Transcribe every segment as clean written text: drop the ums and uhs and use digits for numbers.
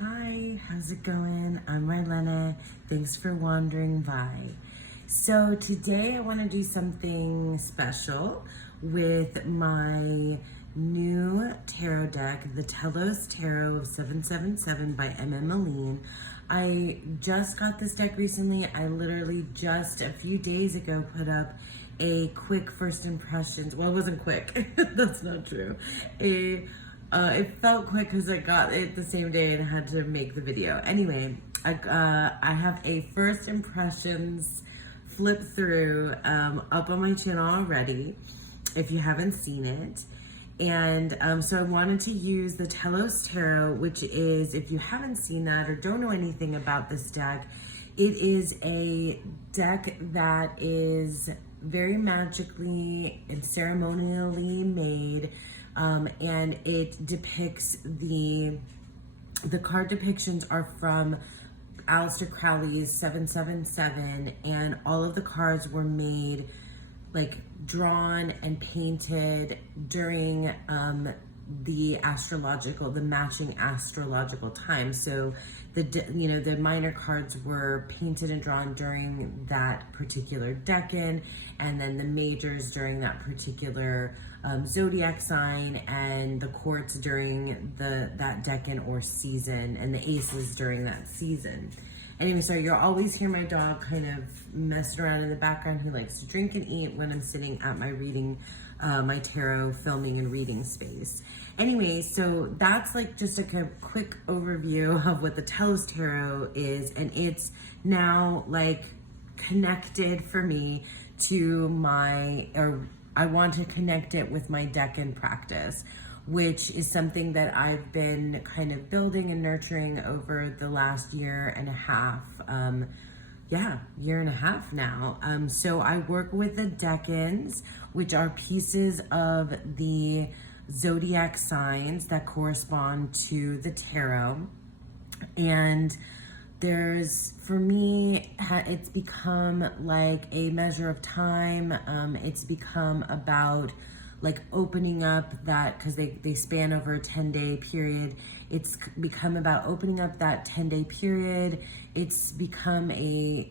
Hi, how's it going? I'm Marlena. Thanks for wandering by. So today I want to do something special with my new tarot deck, the Telos Tarot 777 by MM. I just got this deck recently. I literally just a few days ago put up a quick first impressions. Well, it wasn't quick. That's not true. It felt quick because I got it the same day and I had to make the video. Anyway, I have a first impressions flip through up on my channel already, if you haven't seen it. And so I wanted to use the Telos Tarot, which is, if you haven't seen that or don't know anything about this deck, it is a deck that is very magically and ceremonially made, and it depicts the card depictions are from Aleister Crowley's 777, and all of the cards were made, like drawn and painted during the matching astrological time. So the minor cards were painted and drawn during that particular decan, and then the majors during that particular zodiac sign, and the courts during that decan or season, and the aces during that season. Anyway, so you'll always hear my dog kind of messing around in the background. He likes to drink and eat when I'm sitting at my reading, my tarot filming and reading space. Anyway, so that's like just a quick overview of what the Telos Tarot is, and it's now like connected for me to I want to connect it with my decan practice, which is something that I've been kind of building and nurturing over the last year and a half. Year and a half now. So I work with the decans, which are pieces of the zodiac signs that correspond to the tarot. And for me, it's become like a measure of time. It's become about like opening up that, because they span over a 10-day period. It's become about opening up that 10-day period. It's become it's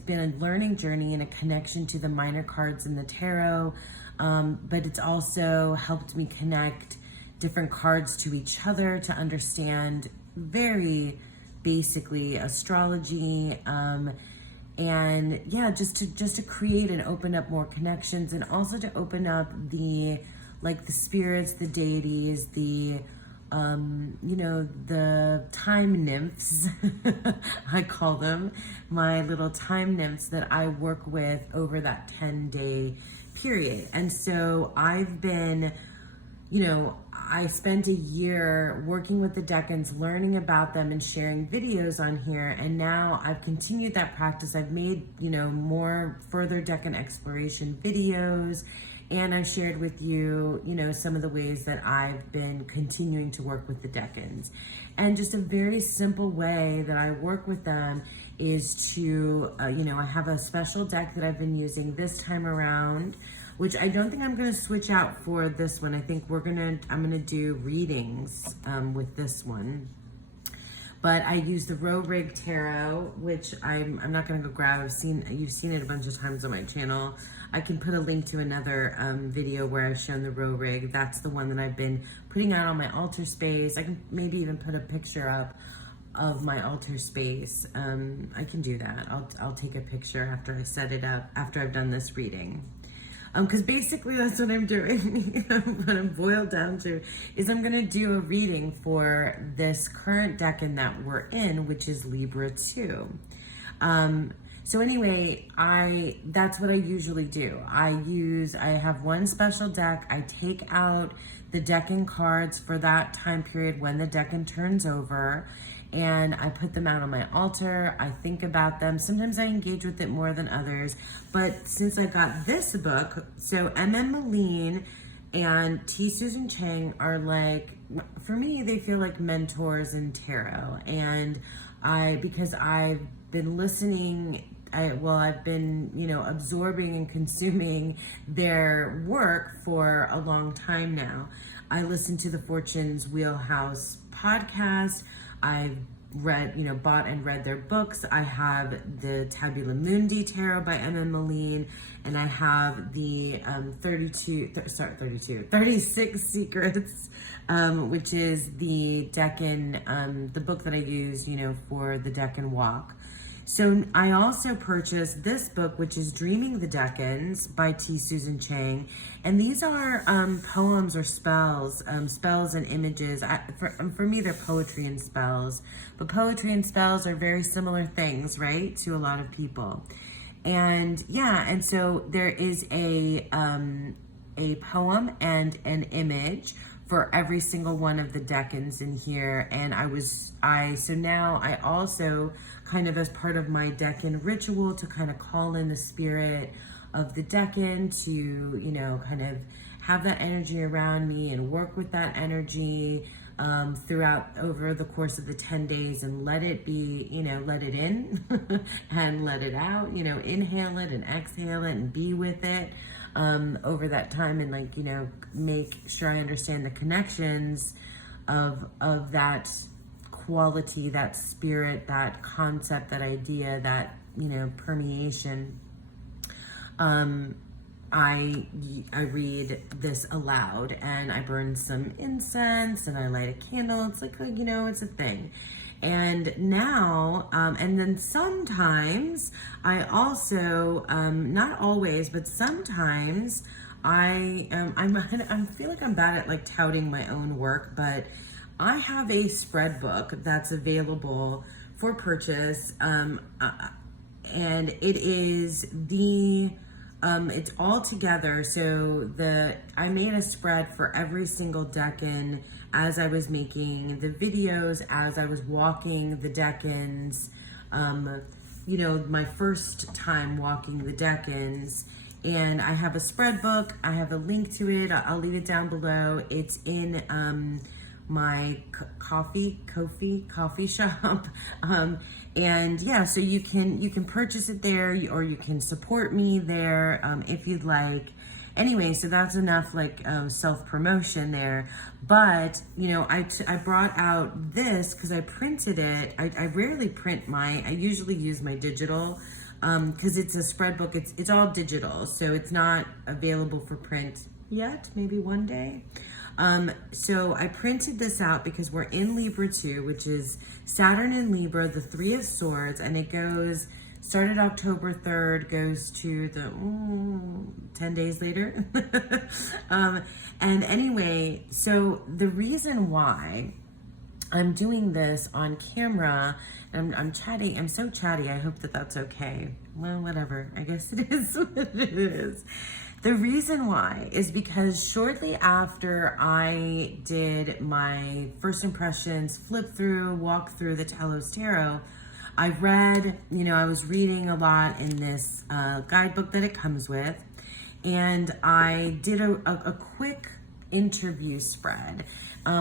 been a learning journey and a connection to the minor cards in the tarot. But it's also helped me connect different cards to each other to understand very basically astrology, and yeah, just to create and open up more connections, and also to open up the spirits, the deities, the time nymphs. I call them my little time nymphs that I work with over that 10-day period. And so I've been, I spent a year working with the decans, learning about them and sharing videos on here. And now I've continued that practice. I've made, more further decan exploration videos. And I shared with you, some of the ways that I've been continuing to work with the decans. And just a very simple way that I work with them is to, I have a special deck that I've been using this time around, which I don't think I'm going to switch out for this one. I think I'm going to do readings with this one. But I use the Row Rig Tarot, which I'm not going to go grab. You've seen it a bunch of times on my channel. I can put a link to another video where I've shown the Row Rig. That's the one that I've been putting out on my altar space. I can maybe even put a picture up of my altar space. I can do that. I'll take a picture after I set it up, after I've done this reading. Because basically that's what I'm doing. What I'm boiled down to is I'm going to do a reading for this current decan that we're in, which is Libra 2. So anyway, that's what I usually do. I have one special deck. I take out the decan cards for that time period when the decan turns over, and I put them out on my altar. I think about them. Sometimes I engage with it more than others. But since I got this book, so MM and T. Susan Chang are like, for me, they feel like mentors in tarot. And because I've been listening, I've been, absorbing and consuming their work for a long time now. I listen to the Fortune's Wheelhouse podcast. I've read, bought and read their books. I have the Tabula Mundi Tarot by M.M. Moline, and I have the 36 Secrets, which is the decan, the book that I use, for the decan walk. So I also purchased this book, which is Dreaming the Decans by T. Susan Chang. And these are poems or spells, spells and images. For me, they're poetry and spells. But poetry and spells are very similar things, right, to a lot of people. And yeah, and so there is a poem and an image for every single one of the decans in here. And so now I also kind of, as part of my decan ritual, to kind of call in the spirit of the decan to, kind of have that energy around me and work with that energy over the course of the 10 days and let it be, let it in and let it out, inhale it and exhale it and be with it over that time, and make sure I understand the connections of that quality, that spirit, that concept, that idea, that, permeation. I read this aloud, and I burn some incense and I light a candle. It's like it's a thing. And now, and then sometimes I also, not always, but sometimes I feel like I'm bad at touting my own work, but I have a spread book that's available for purchase, and it is it's all together. So I made a spread for every single decan as I was making the videos, as I was walking the decans, my first time walking the decans. And I have a spread book. I have a link to it. I'll leave it down below. It's in my coffee shop. And yeah, so you can purchase it there, or you can support me there if you'd like. Anyway, so that's enough self-promotion there. But I brought out this because I printed it. I rarely print I usually use my digital because it's a spread book. It's all digital, so it's not available for print yet, maybe one day. So I printed this out because we're in Libra 2, which is Saturn in Libra, the 3 of Swords, and it started October 3rd, goes to the 10 days later. And anyway, so the reason why I'm doing this on camera, I'm chatty, I'm so chatty, I hope that's okay. Well, whatever, I guess it is what it is. The reason why is because shortly after I did my first impressions, walk through the Telos Tarot, I read, I was reading a lot in this guidebook that it comes with, and I did a quick interview spread,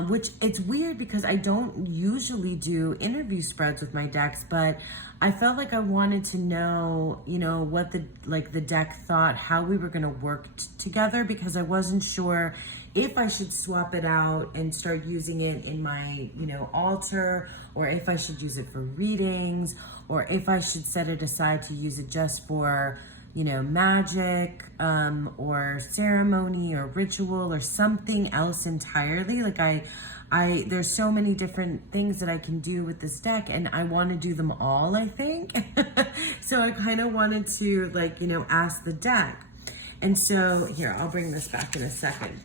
which it's weird because I don't usually do interview spreads with my decks, but I felt like I wanted to know, what the deck thought, how we were going to work together, because I wasn't sure if I should swap it out and start using it in my, altar, or if I should use it for readings, or if I should set it aside to use it just for, magic, or ceremony or ritual or something else entirely. There's so many different things that I can do with this deck, and I want to do them all, I think. So I kind of wanted to ask the deck. And so here, I'll bring this back in a second.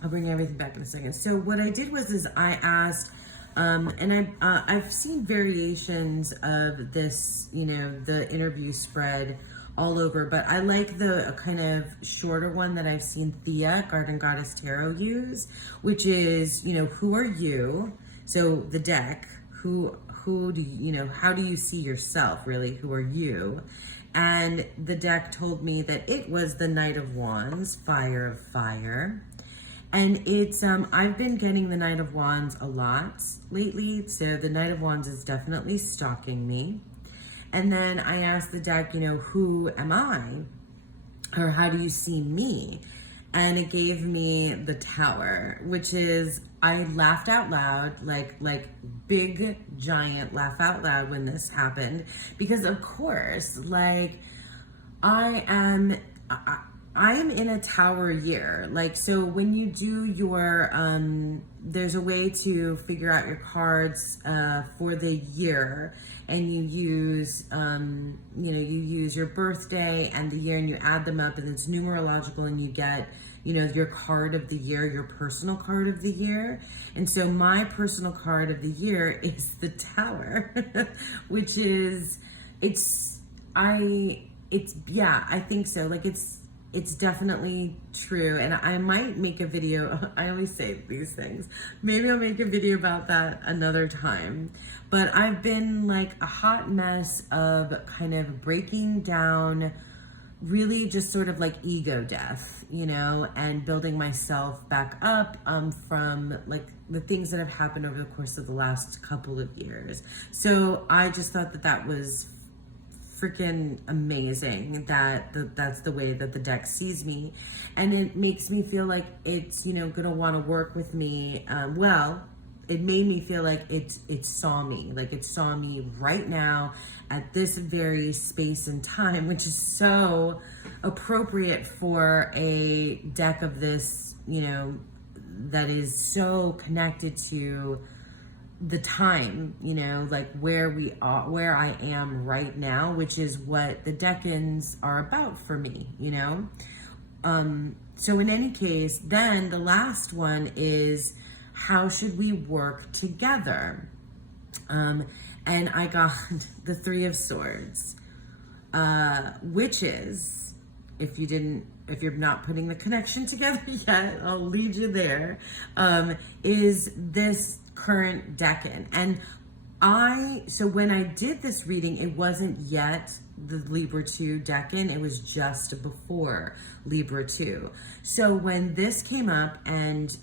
I'll bring everything back in a second. So what I did was I asked, and I've seen variations of this, the interview spread all over, but I like the kind of shorter one that I've seen Thea, Garden Goddess Tarot, use, which is, who are you? So the deck, who do you, how do you see yourself, really? Who are you? And the deck told me that it was the Knight of Wands, Fire of Fire. And it's, I've been getting the Knight of Wands a lot lately, so the Knight of Wands is definitely stalking me. And then I asked the deck, who am I? Or how do you see me? and it gave me the Tower, which is, I laughed out loud, like big giant laugh out loud when this happened, because of course, like I am in a Tower year. Like, so when you do your, there's a way to figure out your cards for the year, and you use, you use your birthday and the year, and you add them up, and it's numerological, and you get, your card of the year, your personal card of the year. And so my personal card of the year is the Tower, which is, yeah, I think so. Like, it's definitely true. And I might make a video. I always say these things. Maybe I'll make a video about that another time. But I've been like a hot mess of kind of breaking down, really just sort of like ego death, and building myself back up from like the things that have happened over the course of the last couple of years. So I just thought that was freaking amazing that's the way that the deck sees me, and it makes me feel like it's gonna want to work with me. Well, it made me feel like it saw me, like it saw me right now at this very space and time, which is so appropriate for a deck of this, that is so connected to the time, like where we are, where I am right now, which is what the decans are about for me, So in any case, then the last one is, how should we work together? And I got the Three of Swords, which is, if you're not putting the connection together yet, I'll lead you there, is this current decan. And so when I did this reading, it wasn't yet the Libra 2 decan, it was just before Libra 2. So when this came up, and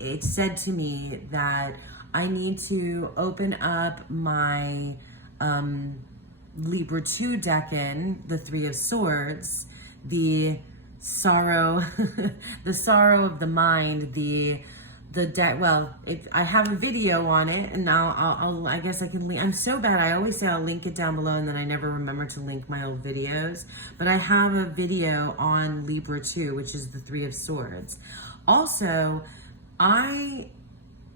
it said to me that I need to open up my Libra 2 decan, the Three of Swords, the sorrow, the sorrow of the mind, I have a video on it, and I guess I can link. I'm so bad. I always say I'll link it down below, and then I never remember to link my old videos. But I have a video on Libra 2, which is the Three of Swords. Also,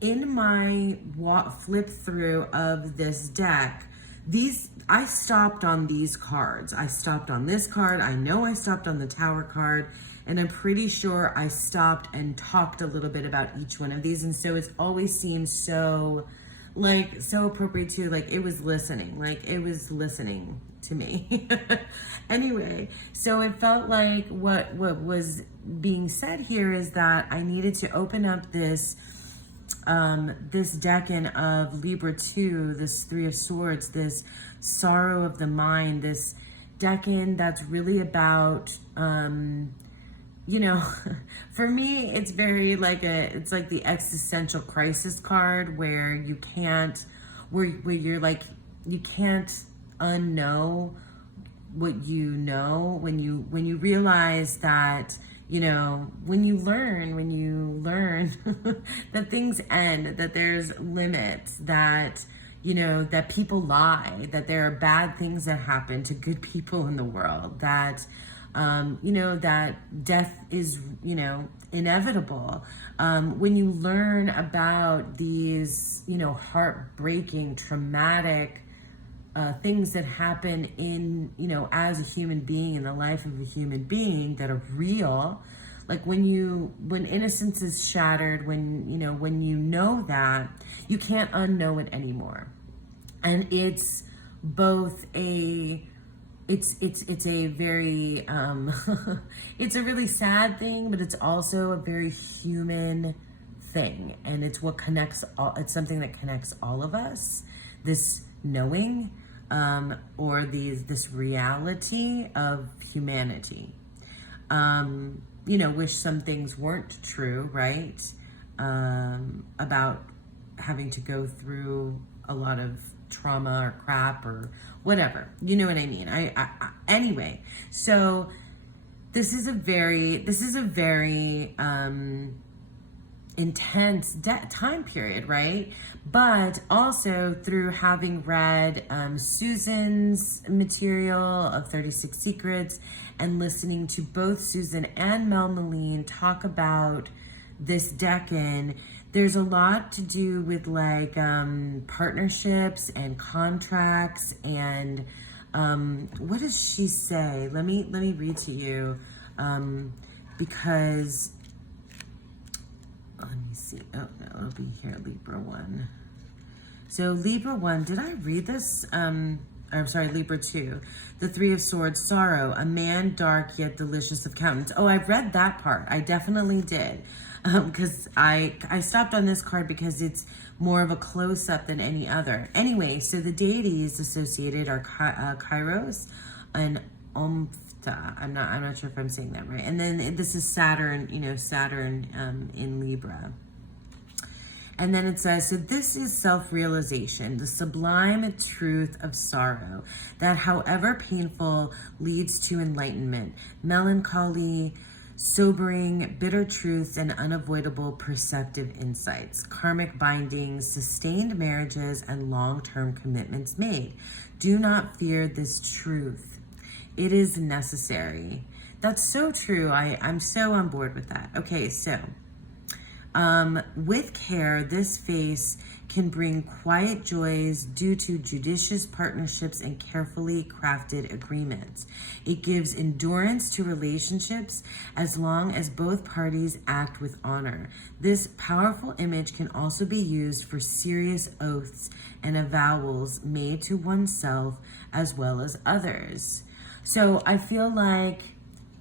in my flip through of this deck, I stopped on these cards. I stopped on this card. I know I stopped on the Tower card, and I'm pretty sure I stopped and talked a little bit about each one of these. And so it always seems so appropriate to, like, it was listening to me. Anyway, so it felt like what was being said here is that I needed to open up this decan of Libra 2, this Three of Swords, this sorrow of the mind, this decan that's really about, for me, it's very like it's like the existential crisis card, where you can't, where you're like, you can't unknow what you know, when you realize that, when you learn that things end, that there's limits, that, that people lie, that there are bad things that happen to good people in the world, that, that death is, inevitable. When you learn about these, heartbreaking, traumatic things that happen in, as a human being, in the life of a human being, that are real, like when innocence is shattered, when you know that, you can't unknow it anymore. And it's both it's a very it's a really sad thing, but it's also a very human thing, and it's it's something that connects all of us, this knowing, or this reality of humanity. Wish some things weren't true, right? About having to go through a lot of trauma or crap or whatever. You know what I mean? Anyway, so this is a very intense time period, right? But also through having read Susan's material of 36 Secrets and listening to both Susan and Mel Meline talk about this decan, there's a lot to do with like partnerships and contracts and what does she say? Let me read to you because let me see. Oh no, it'll be here, Libra 1. So Libra 1, did I read this? I'm sorry, Libra 2. The Three of Swords, sorrow, a man dark yet delicious of countenance. Oh, I've read that part. I definitely did. Because I stopped on this card because it's more of a close-up than any other. Anyway, so the deities associated are Kairos and I'm not sure if I'm saying that right. And then this is Saturn, Saturn in Libra. And then it says, so this is self-realization, the sublime truth of sorrow, that however painful leads to enlightenment, melancholy, sobering, bitter truths, and unavoidable perceptive insights, karmic bindings, sustained marriages, and long-term commitments made. Do not fear this truth. It is necessary. That's so true. I'm so on board with that. Okay, so with care, this phase can bring quiet joys due to judicious partnerships and carefully crafted agreements. It gives endurance to relationships as long as both parties act with honor. This powerful image can also be used for serious oaths and avowals made to oneself as well as others. So I feel like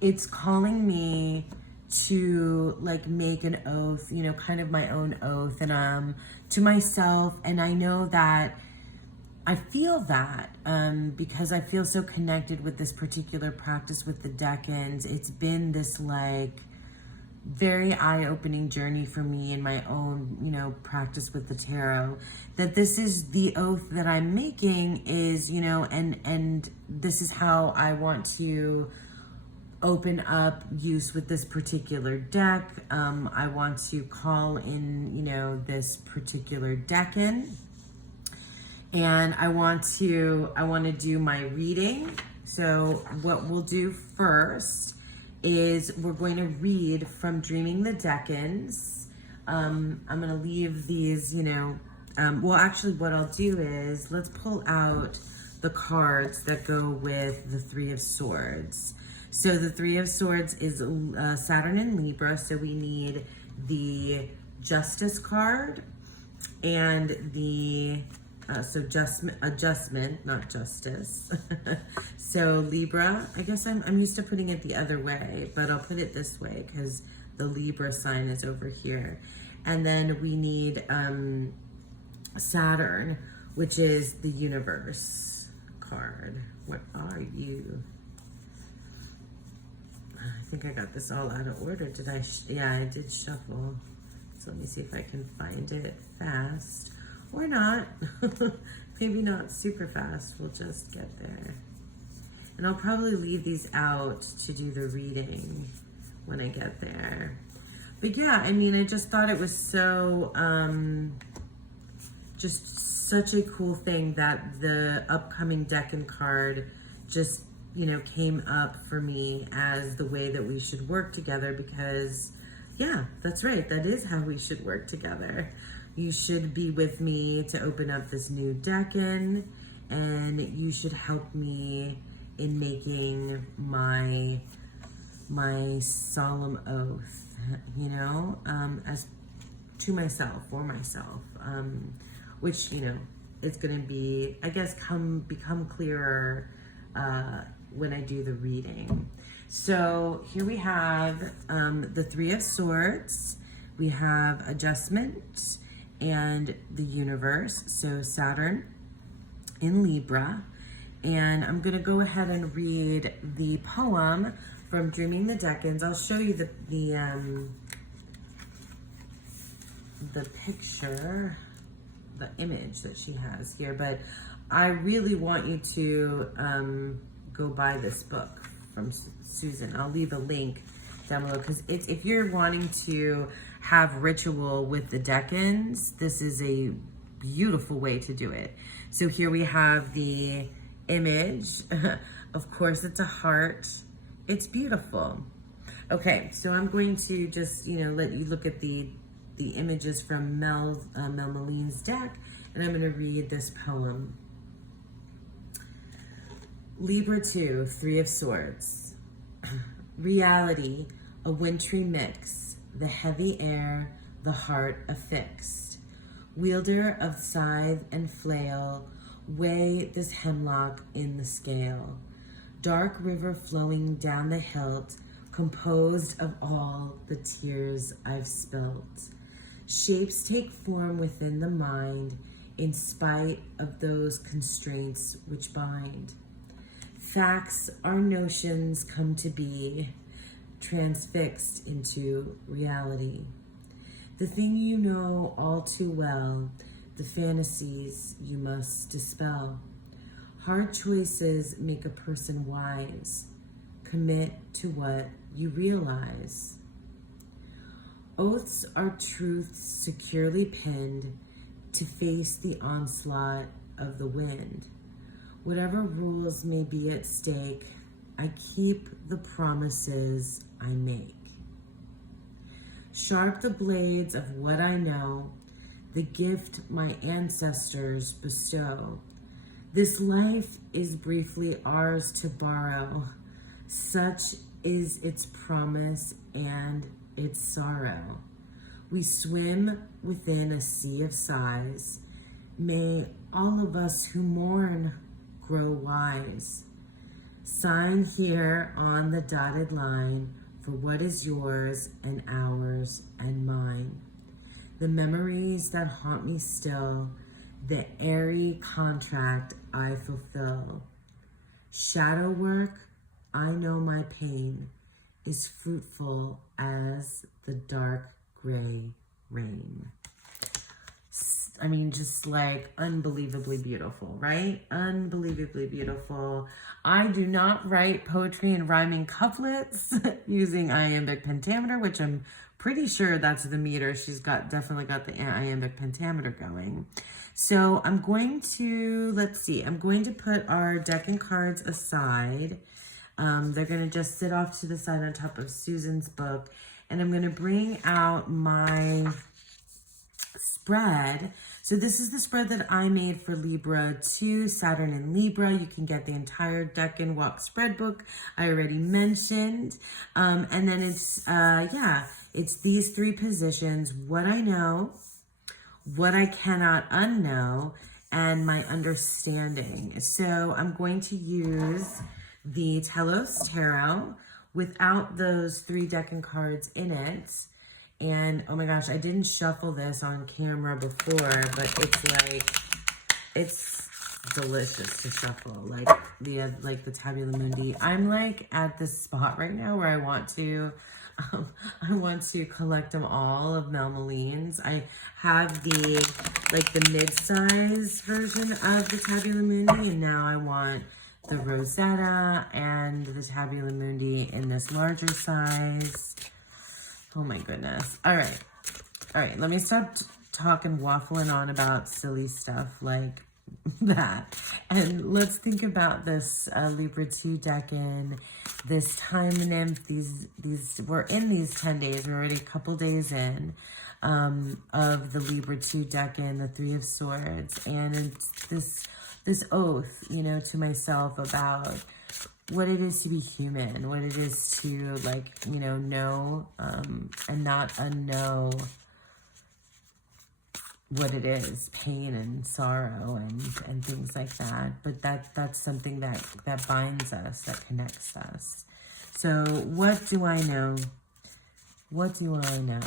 it's calling me to like make an oath, kind of my own oath, and to myself. And I know that I feel that because I feel so connected with this particular practice with the decans. It's been this like very eye-opening journey for me in my own, practice with the tarot, that this is the oath that I'm making is, and this is how I want to open up use with this particular deck. I want to call in, this particular decan, and I want to do my reading. So what we'll do first is we're going to read from Dreaming the Decans. I'm going to leave these, well, actually what I'll do is let's pull out the cards that go with the Three of Swords. So the Three of Swords is Saturn in Libra, so we need the Justice card and the adjustment, not justice. So Libra, I guess I'm used to putting it the other way, but I'll put it this way because the Libra sign is over here. And then we need Saturn, which is the Universe card. What are you? I think I got this all out of order. Did I? Yeah, I did shuffle. So let me see if I can find it fast or not. Maybe not super fast. We'll just get there. And I'll probably leave these out to do the reading when I get there. But yeah, I mean, I just thought it was so, just such a cool thing that the upcoming decan card just came up for me as the way that we should work together, because yeah, that's right. That is how we should work together. You should be with me to open up this new decan, and you should help me in making my solemn oath, as to myself, for myself, which, it's going to be, I guess, become clearer when I do the reading. So here we have the Three of Swords, we have Adjustment, and the Universe, so Saturn in Libra. And I'm going to go ahead and read the poem from Dreaming the Decans. I'll show you the picture, the image that she has here, but I really want you to go buy this book from Susan. I'll leave a link down below because if you're wanting to have ritual with the decans, this is a beautiful way to do it. So here we have the image. Of course, it's a heart. It's beautiful. Okay, so I'm going to just, let you look at the images from Mel Maline's deck, and I'm going to read this poem. Libra 2, 3 of Swords. Reality, a wintry mix, the heavy air, the heart affixed. Wielder of scythe and flail, weigh this hemlock in the scale. Dark river flowing down the hilt, composed of all the tears I've spilt. Shapes take form within the mind, in spite of those constraints which bind. Facts are notions come to be, transfixed into reality. The thing you know all too well, the fantasies you must dispel. Hard choices make a person wise. Commit to what you realize. Oaths are truths securely pinned to face the onslaught of the wind. Whatever rules may be at stake, I keep the promises I make. Sharp the blades of what I know, the gift my ancestors bestow. This life is briefly ours to borrow. Such is its promise and its sorrow. We swim within a sea of sighs. May all of us who mourn grow wise. Sign here on the dotted line for what is yours and ours and mine. The memories that haunt me still, the airy contract I fulfill. Shadow work, I know my pain is fruitful as the dark gray rain. I mean, just like unbelievably beautiful, right? Unbelievably beautiful. I do not write poetry in rhyming couplets using iambic pentameter, which I'm pretty sure that's the meter. She's definitely got the iambic pentameter going. So I'm going to, I'm going to put our decan cards aside. They're going to just sit off to the side on top of Susan's book. And I'm going to bring out my spread. So this is the spread that I made for Libra 2, Saturn in Libra. You can get the entire decan walk spread book I already mentioned. And then it's these 3 positions: what I know, what I cannot unknow, and my understanding. So I'm going to use the Telos Tarot without those 3 decan cards in it. And oh my gosh, I didn't shuffle this on camera before, but it's delicious to shuffle, like the Tabula Mundi. I'm like at this spot right now where I want to collect them all of Mel Maline's. I have the mid-size version of the Tabula Mundi, and now I want the Rosetta and the Tabula Mundi in this larger size. Oh my goodness. All right. Let me stop talking, waffling on about silly stuff like that. And let's think about this Libra 2 decan, this time nymph. We're in these 10 days. We're already a couple days in of the Libra 2 decan, the 3 of Swords. And it's this oath, to myself about what it is to be human, what it is to know and not unknow what it is, pain and sorrow and things like that. But that's something that binds us, that connects us. So what do I know? What do I know?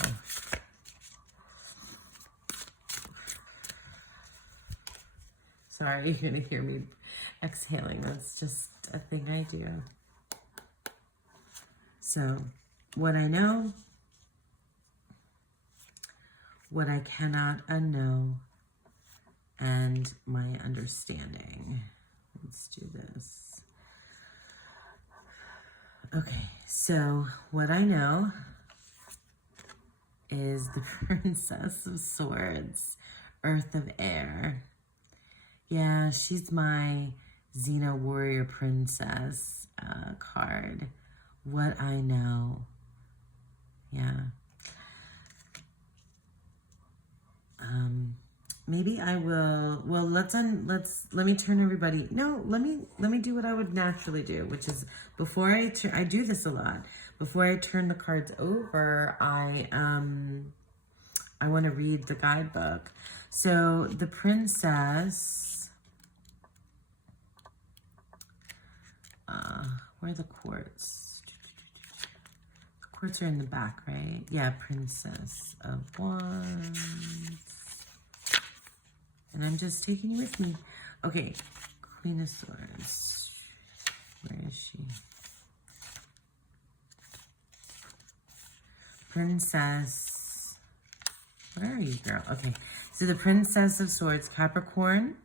Sorry, you're gonna hear me exhaling. That's just a thing I do. So, what I know, what I cannot unknow, and my understanding. Let's do this. Okay, so what I know is the Princess of Swords, Earth of Air. Yeah, she's my Xena Warrior Princess card. What I know. Yeah. Maybe I will, well, let me turn everybody, no, let me do what I would naturally do, which is before I do this a lot. Before I turn the cards over, I want to read the guidebook. So the princess, where are the quartz? The quartz are in the back, right? Yeah, Princess of Wands. And I'm just taking you with me. Okay, Queen of Swords. Where is she? Princess. Where are you, girl? Okay, so the Princess of Swords, Capricorn,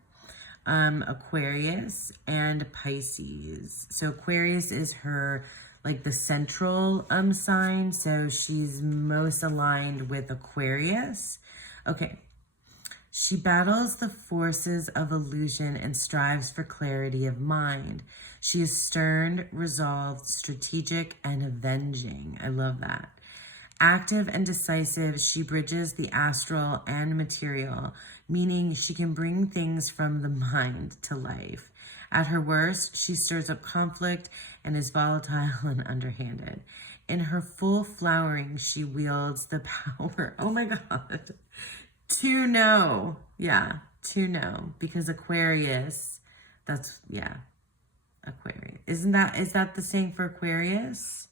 Aquarius, and Pisces. So Aquarius is her, like, the central sign. So she's most aligned with Aquarius. Okay. She battles the forces of illusion and strives for clarity of mind. She is stern, resolved, strategic, and avenging. I love that. Active and decisive, she bridges the astral and material, meaning she can bring things from the mind to life. At her worst, she stirs up conflict and is volatile and underhanded. In her full flowering, she wields the power. Oh my God. To know. Yeah, to know. Because Aquarius, that's, yeah, Aquarius. Is that the same for Aquarius?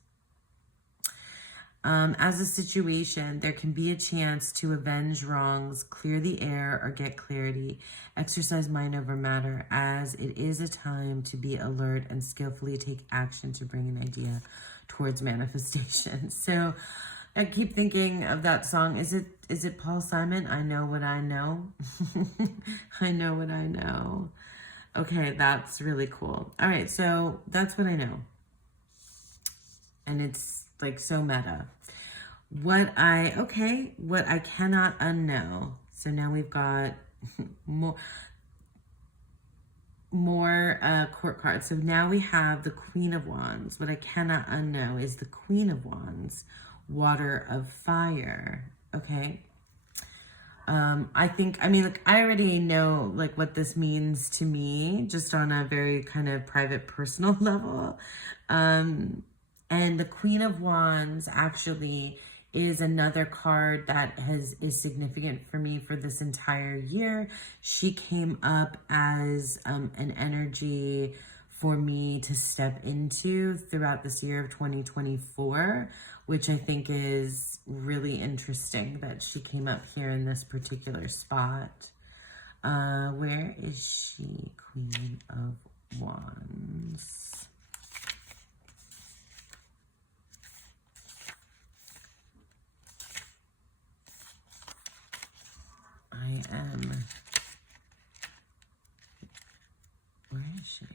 As a situation, there can be a chance to avenge wrongs, clear the air, or get clarity. Exercise mind over matter, as it is a time to be alert and skillfully take action to bring an idea towards manifestation. So I keep thinking of that song. Is it Paul Simon? I know what I know. I know what I know. Okay, that's really cool. All right, so that's what I know. And it's like so meta. What I cannot unknow. So now we've got more court cards. So now we have the Queen of Wands. What I cannot unknow is the Queen of Wands, Water of Fire. Okay. I already know like what this means to me, just on a very kind of private, personal level. And the Queen of Wands actually is another card that is significant for me for this entire year. She came up as an energy for me to step into throughout this year of 2024, which I think is really interesting that she came up here in this particular spot. Where is she? Queen of Wands. Where is she?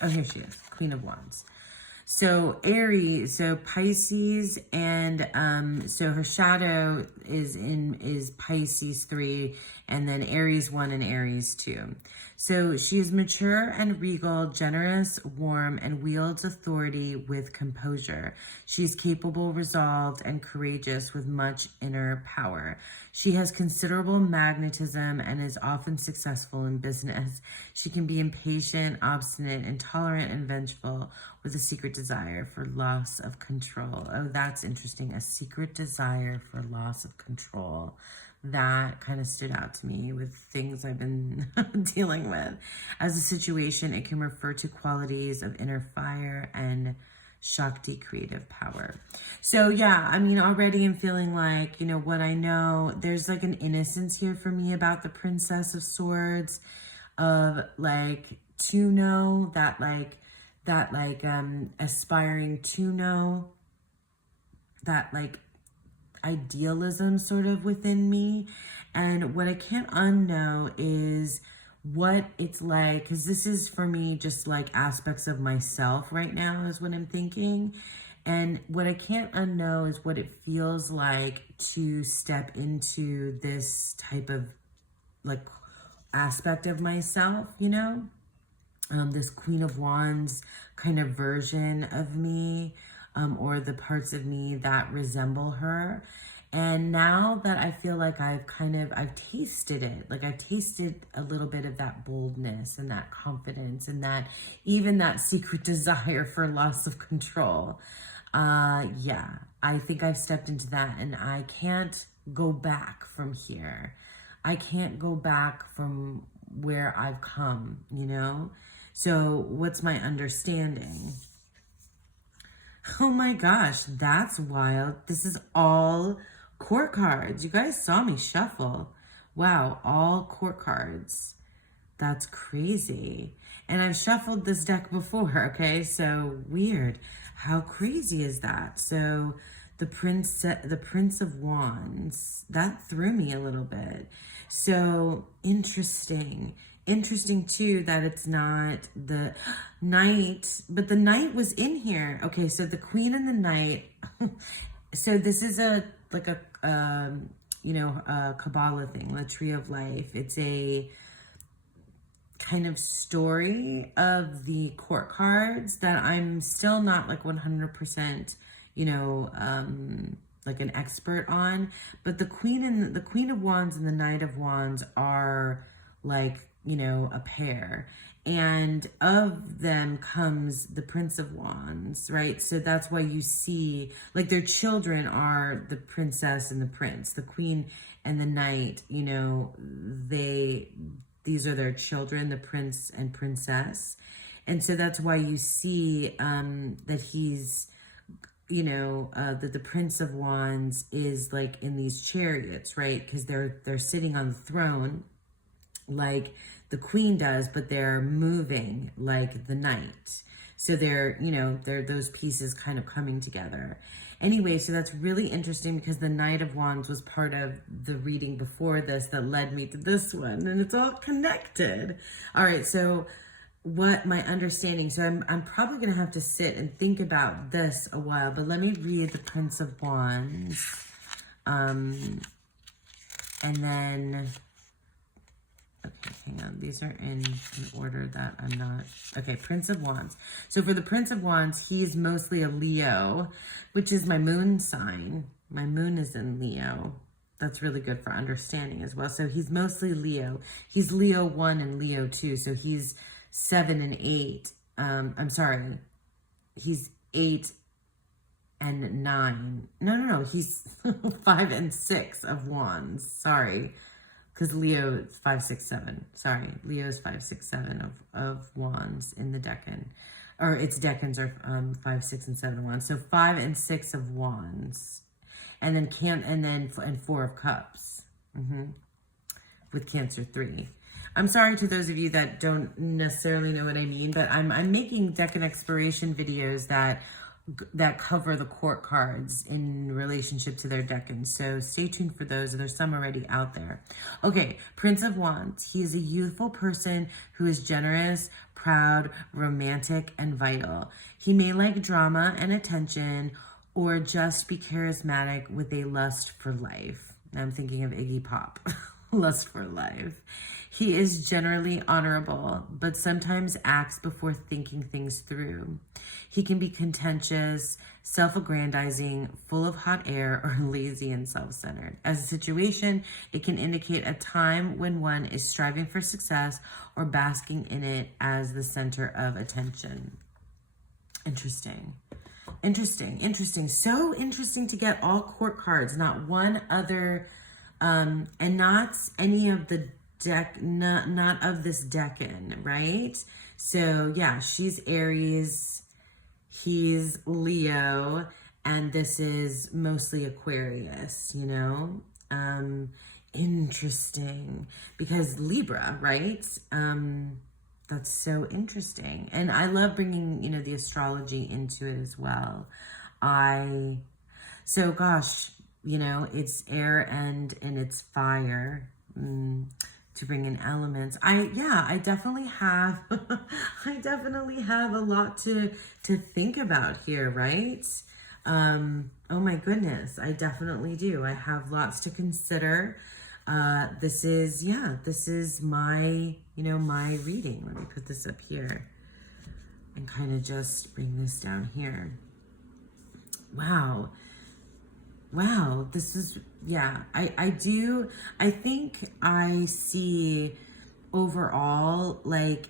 Oh, here she is, Queen of Wands. So Aries, so Pisces, and so her shadow is Pisces 3, and then Aries 1 and Aries 2. So she is mature and regal, generous, warm, and wields authority with composure. She's capable, resolved, and courageous with much inner power. She has considerable magnetism and is often successful in business. She can be impatient, obstinate, intolerant, and vengeful, with a secret desire for loss of control. Oh, that's interesting. A secret desire for loss of control. That kind of stood out to me with things I've been dealing with. As a situation, it can refer to qualities of inner fire and Shakti creative power. So yeah, I mean, already I'm feeling like, you know, what I know, there's like an innocence here for me about the Princess of Swords, of like to know that aspiring to know, that like idealism sort of within me. And what I can't unknow is what it's like, because this is for me just like aspects of myself right now is what I'm thinking. And what I can't unknow is what it feels like to step into this type of like aspect of myself, you know? This Queen of Wands kind of version of me, or the parts of me that resemble her. And now that I feel like I've tasted it, like I've tasted a little bit of that boldness and that confidence and that even that secret desire for loss of control. Yeah, I think I've stepped into that and I can't go back from here. I can't go back from where I've come, you know? So what's my understanding? Oh my gosh, that's wild. This is all court cards. You guys saw me shuffle. Wow, all court cards. That's crazy. And I've shuffled this deck before, okay? So weird. How crazy is that? So the Prince of Wands, that threw me a little bit. So interesting. Interesting too that it's not the Knight, but the Knight was in here. Okay, so the Queen and the Knight. So this is a Kabbalah thing, the Tree of Life. It's a kind of story of the court cards that I'm still not like 100%, like an expert on. But the Queen of Wands and the Knight of Wands are like, a pair, and of them comes the Prince of Wands, right? So that's why you see like their children are the princess and the prince, the queen and the knight, these are their children, the prince and princess. And so that's why you see that he's, that the Prince of Wands is like in these chariots, right? Because they're sitting on the throne like the queen does, but they're moving like the knight. So they're those pieces kind of coming together. Anyway, so that's really interesting because the Knight of Wands was part of the reading before this that led me to this one, and it's all connected. All right, so what my understanding, so I'm probably going to have to sit and think about this a while, but let me read the Prince of Wands. And then... Okay, hang on. These are in an order that I'm not... Okay, Prince of Wands. So for the Prince of Wands, he's mostly a Leo, which is my moon sign. My moon is in Leo. That's really good for understanding as well. So he's mostly Leo. He's Leo 1 and Leo 2. So he's 7 and 8. I'm sorry. He's 8 and 9. No. He's 5 and 6 of Wands. Sorry. Because Leo is 5, 6, 7. Sorry, Leo is 5, 6, 7 of Wands in the decan, or its decans are 5, 6, and 7 Wands. So 5 and 6 of Wands, and then 4 of Cups, with Cancer 3. I'm sorry to those of you that don't necessarily know what I mean, but I'm making decan exploration videos that cover the court cards in relationship to their decans. So stay tuned for those. There's some already out there. Okay, Prince of Wands. He is a youthful person who is generous, proud, romantic, and vital. He may like drama and attention or just be charismatic with a lust for life. I'm thinking of Iggy Pop. Lust for life. He is generally honorable, but sometimes acts before thinking things through. He can be contentious, self-aggrandizing, full of hot air, or lazy and self-centered. As a situation, it can indicate a time when one is striving for success or basking in it as the center of attention. Interesting. So interesting to get all court cards, not one other... and not any of the not of this decan, right? So yeah, she's Aries, he's Leo, and this is mostly Aquarius, interesting, because Libra, right? That's so interesting. And I love bringing, the astrology into it as well. So gosh, it's air and it's fire. to bring in elements. I definitely have, I definitely have a lot to think about here, right? Oh my goodness, I definitely do. I have lots to consider. This is my, my reading. Let me put this up here and kind of just bring this down here. Wow. Wow, this is, I think I see overall, like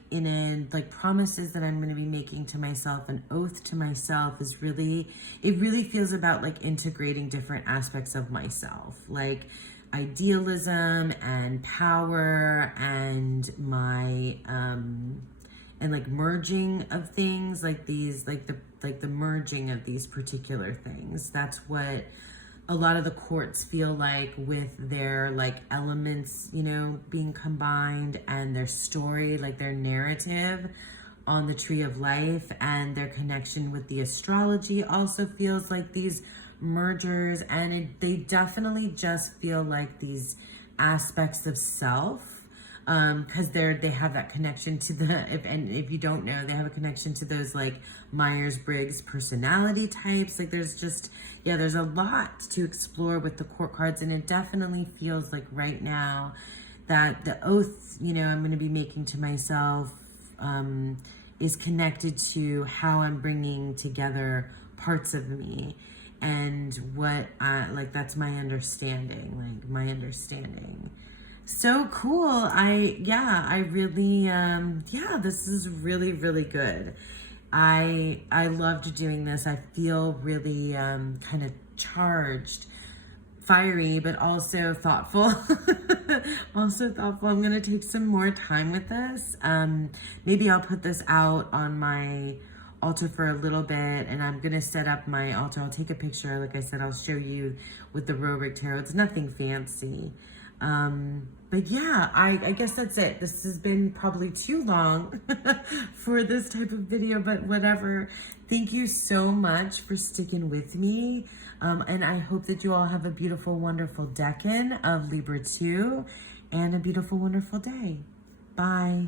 promises that I'm going to be making to myself, an oath to myself is it really feels about like integrating different aspects of myself, like idealism and power and my, and like merging of things like these, like the merging of these particular things. That's what a lot of the quartz feel like, with their like elements, being combined, and their story, like their narrative on the tree of life, and their connection with the astrology also feels like these mergers. And they definitely just feel like these aspects of self, because they have that connection to if you don't know, they have a connection to those like Myers-Briggs personality types. Like there's a lot to explore with the court cards, and it definitely feels like right now that the oath, I'm going to be making to myself, is connected to how I'm bringing together parts of me, and what that's my understanding, So cool. I really, this is really, really good. I loved doing this. I feel really kind of charged, fiery, but also thoughtful. I'm going to take some more time with this. Maybe I'll put this out on my altar for a little bit, and I'm going to set up my altar. I'll take a picture. Like I said, I'll show you with the Robrick Tarot. It's nothing fancy. But yeah, I guess that's it. This has been probably too long for this type of video, but whatever. Thank you so much for sticking with me. And I hope that you all have a beautiful, wonderful decan of Libra 2 and a beautiful, wonderful day. Bye.